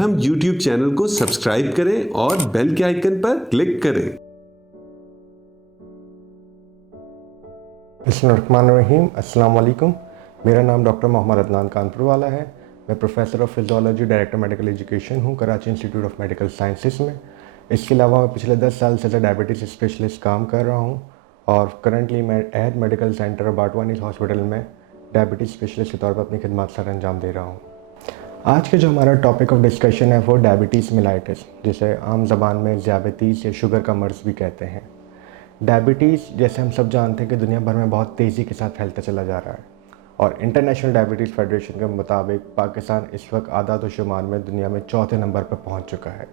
मरहम YouTube channel को subscribe करें और बेल के आइकन पर क्लिक करें। बिस्मिल्लाहिर्रहमानिर्रहीम। अस्सलाम वालेकुम। मेरा नाम डॉक्टर मोहम्मद अदनान खानपुरवाला है। मैं professor of physiology, director medical education हूँ Karachi Institute of Medical Sciences में। इसके अलावा मैं पिछले 10 साल से डायबिटीज़ स्पेशलिस्ट काम कर रहा हूँ और करंटली मैं अहद मेडिकल सेंटर और बाटवानी हॉस्पिटल में डायबिटीज़ स्पेशलिस्ट के तौर पर अपनी खिदमत सर अंजाम दे रहा हूँ। आज के जो हमारा टॉपिक ऑफ डिस्कशन है वो डायबिटीज़ मेलाइटिस, जिसे आम ज़बान में ज़ियाबतीस या शुगर का मर्ज़ भी कहते हैं। डायबिटीज़ जैसे हम सब जानते हैं कि दुनिया भर में बहुत तेज़ी के साथ फैलता चला जा रहा है और इंटरनेशनल डायबिटीज़ फेडरेशन के मुताबिक पाकिस्तान इस वक्त आदाद व शुमार में दुनिया में चौथे नंबर पर पहुंच चुका है।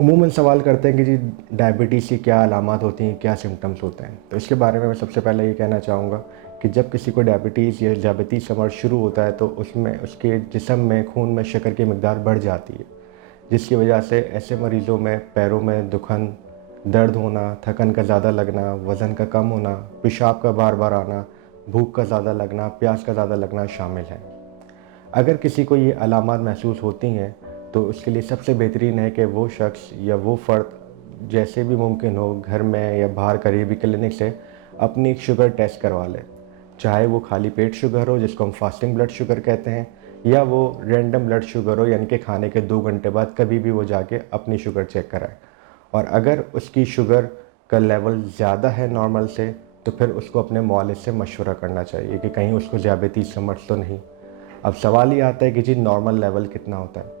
उमूमन सवाल करते हैं कि जी डायबिटीज़ की क्या अलामात होती हैं, क्या सिम्टम्स होते हैं। तो इसके बारे में मैं सबसे पहले ये कहना चाहूँगा कि जब किसी को डायबिटीज़ या ज़ियाबतीस का मर्ज़ शुरू होता है तो उसमें उसके जिस्म में खून में शक्कर की मकदार बढ़ जाती है, जिसकी वजह से ऐसे मरीज़ों में पैरों में दुखन, दर्द होना, थकन का ज़्यादा लगना, वज़न का कम होना, पेशाब का बार बार आना, भूख का ज़्यादा लगना, प्यास का ज़्यादा लगना शामिल है। अगर किसी को ये अलामात महसूस होती हैं तो उसके लिए सबसे बेहतरीन है कि वो शख्स या वो फ़र्द जैसे भी मुमकिन हो घर में या बाहर करीबी क्लिनिक से अपनी शुगर टेस्ट करवा ले, चाहे वो खाली पेट शुगर हो जिसको हम फास्टिंग ब्लड शुगर कहते हैं, या वो रैंडम ब्लड शुगर हो यानी कि खाने के 2 घंटे बाद कभी भी वो जाके अपनी शुगर चेक कराए। और अगर उसकी शुगर का लेवल ज़्यादा है नॉर्मल से तो फिर उसको अपने मुआलिज से मशवरा करना चाहिए कि कहीं उसको ज़ियाबतीस का मर्ज़ तो नहीं। अब सवाल ये आता है कि जी नॉर्मल लेवल कितना होता है।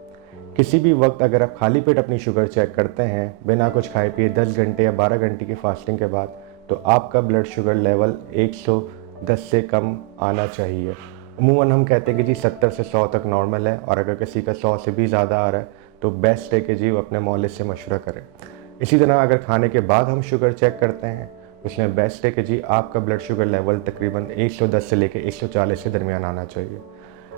किसी भी वक्त अगर आप खाली पेट अपनी शुगर चेक करते हैं बिना कुछ खाए पिए 10 घंटे या 12 घंटे की फास्टिंग के बाद, तो आपका ब्लड शुगर लेवल 110 से कम आना चाहिए। अमूमन हम कहते हैं कि जी 70 से 100 तक नॉर्मल है और अगर किसी का 100 से भी ज़्यादा आ रहा है तो बेस्ट है कि जी वो अपने मौलिद से मशवरा करें। इसी तरह अगर खाने के बाद हम शुगर चेक करते हैं उसमें बेस्ट है कि जी आपका ब्लड शुगर लेवल तकरीबन 110 से लेकर 140 के दरमियान आना चाहिए।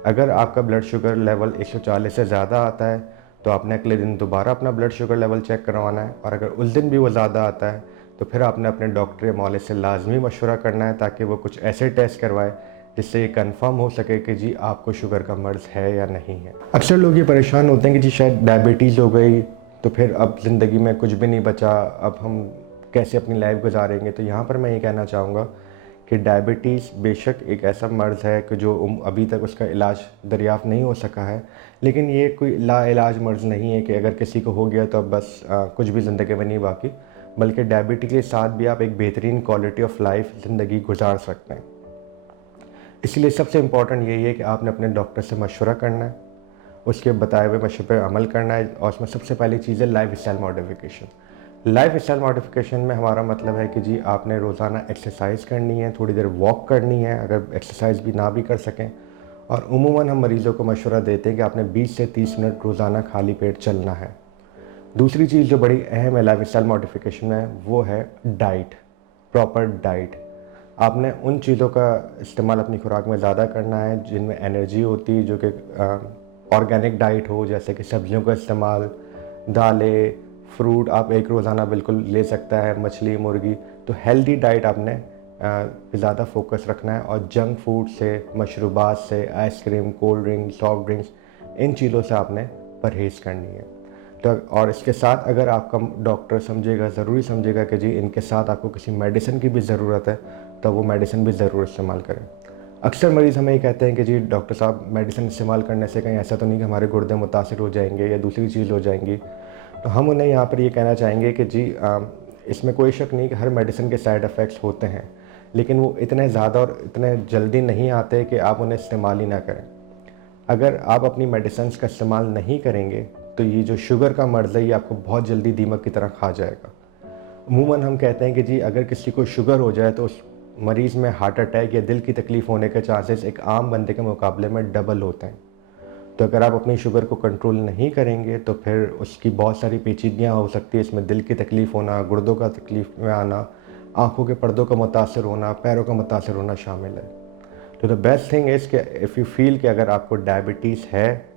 अगर आपका ब्लड शुगर लेवल 140 से ज़्यादा आता है तो आपने अगले दिन दोबारा अपना ब्लड शुगर लेवल चेक करवाना है, और अगर उस दिन भी वो ज़्यादा आता है तो फिर आपने अपने डॉक्टर या मौलिद से लाजमी मशवरा करना है ताकि वो कुछ ऐसे टेस्ट करवाए जिससे ये कंफर्म हो सके कि जी आपको शुगर का मर्ज़ है या नहीं है। अक्सर लोग ये परेशान होते हैं कि जी शायद डायबिटीज़ हो गई तो फिर अब ज़िंदगी में कुछ भी नहीं बचा, अब हम कैसे अपनी लाइफ गुजारेंगे। तो यहाँ पर मैं ये कहना चाहूँगा कि डायबिटीज़ बेशक एक ऐसा मर्ज़ है कि जो अभी तक उसका इलाज दरियाफ़्त नहीं हो सका है, लेकिन ये कोई लाइलाज मर्ज़ नहीं है कि अगर किसी को हो गया तो अब बस कुछ भी ज़िंदगी में नहीं बाकी, बल्कि डायबिटीज़ के साथ भी आप एक बेहतरीन क्वालिटी ऑफ लाइफ ज़िंदगी गुजार सकते हैं। इसलिए सबसे इम्पॉर्टेंट यही है कि आपने अपने डॉक्टर से मशवरा करना है, उसके बताए हुए मशवरे पर अमल करना है, और उसमें सबसे पहली चीज़ है life style modification. Life style modification में हमारा मतलब है कि जी आपने रोज़ाना एक्सरसाइज करनी है, थोड़ी देर वॉक करनी है अगर एक्सरसाइज भी ना भी कर सकें, और उमूमन हम मरीज़ों को मशवरा देते हैं कि आपने 20 से 30 मिनट रोज़ाना खाली पेट चलना है। दूसरी चीज़ जो बड़ी अहम है लाइफ स्टाइल मॉडिफिकेशन में वो है डाइट, प्रॉपर डाइट। आपने उन चीज़ों का इस्तेमाल अपनी खुराक में ज़्यादा करना है जिनमें एनर्जी होती है, जो कि ऑर्गेनिक डाइट हो, जैसे कि सब्जियों का इस्तेमाल, दालें, फ्रूट आप एक रोज़ाना बिल्कुल ले सकता है, मछली, मुर्गी। तो हेल्दी डाइट आपने ज़्यादा फोकस रखना है, और जंक फूड से, मशरूबात से, ice cream, cold drink, soft drinks, इन चीज़ों से आपने परहेज़ करनी है। तो और इसके साथ अगर आपका डॉक्टर समझेगा, ज़रूरी समझेगा कि जी इनके साथ आपको किसी मेडिसिन की भी ज़रूरत है तो वो मेडिसिन भी ज़रूर इस्तेमाल करें। अक्सर मरीज़ हमें ये कहते हैं कि जी डॉक्टर साहब मेडिसिन इस्तेमाल करने से कहीं ऐसा तो नहीं कि हमारे गुर्दे मुतासिर हो जाएंगे या दूसरी चीज़ हो जाएंगी। तो हम उन्हें यहाँ पर ये कहना चाहेंगे कि जी इसमें कोई शक नहीं कि हर मेडिसिन के साइड इफ़ेक्ट्स होते हैं, लेकिन वो इतने ज़्यादा और इतने जल्दी नहीं आते कि आप उन्हें इस्तेमाल ही ना करें। अगर आप अपनी मेडिसिन का इस्तेमाल नहीं करेंगे तो ये जो शुगर का मर्ज़ है ये आपको बहुत जल्दी दीमक की तरह खा जाएगा। अमूमन हम कहते हैं कि जी अगर किसी को शुगर हो जाए तो उस मरीज़ में हार्ट अटैक या दिल की तकलीफ़ होने के चांसेस एक आम बंदे के मुकाबले में डबल होते हैं। तो अगर आप अपनी शुगर को कंट्रोल नहीं करेंगे तो फिर उसकी बहुत सारी पेचीदगियाँ हो सकती है। इसमें दिल की तकलीफ़ होना, गुर्दों का तकलीफ़ में आना, आँखों के पर्दों का मुतासर होना, पैरों का मुतासर होना शामिल है। तो द बेस्ट थिंग इज़ कि इफ़ यू फील कि अगर आपको डायबिटीज़ है,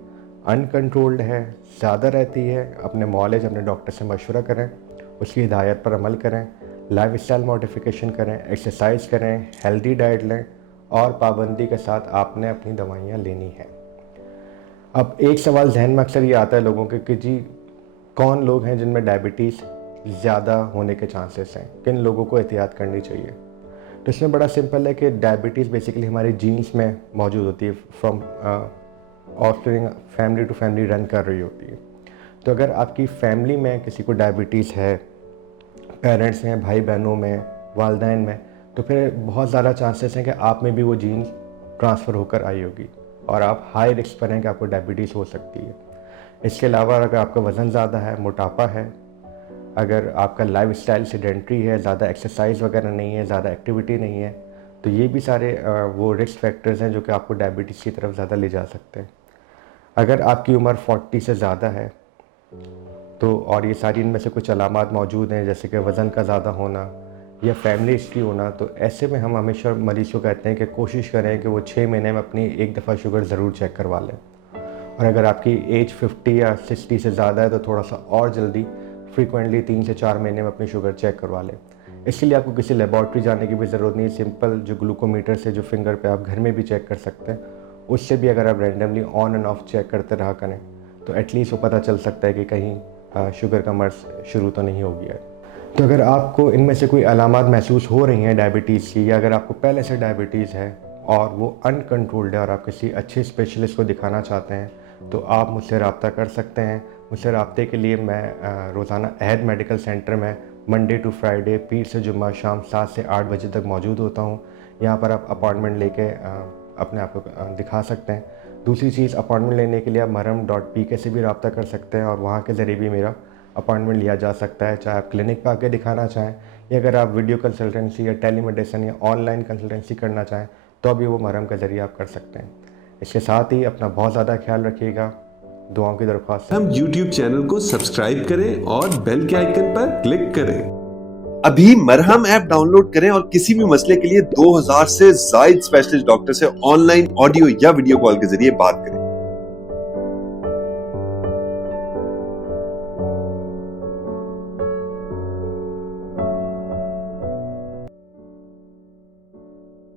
अनकंट्रोल्ड है, ज़्यादा रहती है, अपने मौलिज अपने डॉक्टर से मशवरा करें, उसकी हिदायत पर अमल करें, लाइफ स्टाइल मॉडिफिकेशन करें, एक्सरसाइज करें, हेल्दी डाइट लें, और पाबंदी के साथ आपने अपनी दवाइयाँ लेनी है। अब एक सवाल जहन में अक्सर ये आता है लोगों के कि जी कौन लोग हैं जिनमें डायबिटीज़ ज़्यादा होने के चांसेस हैं, किन लोगों को एहतियात करनी चाहिए। तो इसमें बड़ा सिंपल है कि डायबिटीज़ बेसिकली हमारी जीन्स में मौजूद होती है, from offspring family to family run कर रही होती है। तो अगर आपकी फैमिली में किसी को डायबिटीज़ है, पेरेंट्स में, भाई बहनों में, वालदैन में, तो फिर बहुत ज़्यादा चांसेस हैं कि आप में भी वो जीन ट्रांसफ़र होकर आई होगी और आप हाई रिस्क पर हैं कि आपको डायबिटीज़ हो सकती है। इसके अलावा अगर आपका वज़न ज़्यादा है, मोटापा है, अगर आपका लाइफस्टाइल सेडेंट्री है, ज़्यादा एक्सरसाइज वगैरह नहीं है, ज़्यादा एक्टिविटी नहीं है, तो ये भी सारे वो रिस्क फैक्टर्स हैं जो कि आपको डायबिटीज़ की तरफ ज़्यादा ले जा सकते हैं। अगर आपकी उम्र 40 से ज़्यादा है तो और ये सारी इनमें से कुछ अलामात मौजूद हैं जैसे कि वज़न का ज़्यादा होना या फैमिली हिस्ट्री होना, तो ऐसे में हम हमेशा मरीज़ को कहते हैं कि कोशिश करें कि वो 6 महीने में अपनी एक दफ़ा शुगर ज़रूर चेक करवा लें। और अगर आपकी एज 50 या 60 से ज़्यादा है तो थोड़ा सा और जल्दी फ्रीक्वेंटली 3 से 4 महीने में अपनी शुगर चेक करवा लें। इसके लिए आपको किसी लेबॉर्ट्री जाने की भी ज़रूरत नहीं है। सिंपल जो ग्लूकोमीटर से जो फिंगर पे आप घर में भी चेक कर सकते हैं, उससे भी अगर आप randomly on and off check करते रहा करें तो एटलीस्ट वो पता चल सकता है कि कहीं शुगर का मर्ज़ शुरू तो नहीं हो गया है। तो अगर आपको इनमें से कोई अलामात महसूस हो रही हैं डायबिटीज़ की, या अगर आपको पहले से डायबिटीज़ है और वो अनकंट्रोल्ड है और आप किसी अच्छे स्पेशलिस्ट को दिखाना चाहते हैं, तो आप मुझसे रब्ता कर सकते हैं। मुझसे रब्ते के लिए मैं रोज़ाना अहद मेडिकल सेंटर में मंडे टू फ्राइडे, पीर से जुम्मा शाम 7 से 8 बजे तक मौजूद होता हूँ। यहाँ पर आप अपॉइंटमेंट लेके अपने आप को दिखा सकते हैं। दूसरी चीज़, अपॉइंटमेंट लेने के लिए आप marham.pk से भी रब्ता कर सकते हैं और वहाँ के ज़रिए भी मेरा अपॉइंटमेंट लिया जा सकता है, चाहे आप क्लिनिक पर आके दिखाना चाहें या अगर आप वीडियो कंसल्टेंसी या टेलीमेडिसिन या ऑनलाइन कंसल्टेंसी करना चाहें तो भी वो मरहम के ज़रिए आप कर सकते हैं। इसके साथ ही अपना बहुत ज़्यादा ख्याल रखिएगा। दुआओं की दरख्वास्त। हम YouTube चैनल को सब्सक्राइब करें और बेल के आइकन पर क्लिक करें। अभी मरहम ऐप डाउनलोड करें और किसी भी मसले के लिए 2000 से ज्यादा स्पेशलिस्ट डॉक्टर से ऑनलाइन ऑडियो या वीडियो कॉल के जरिए बात करें।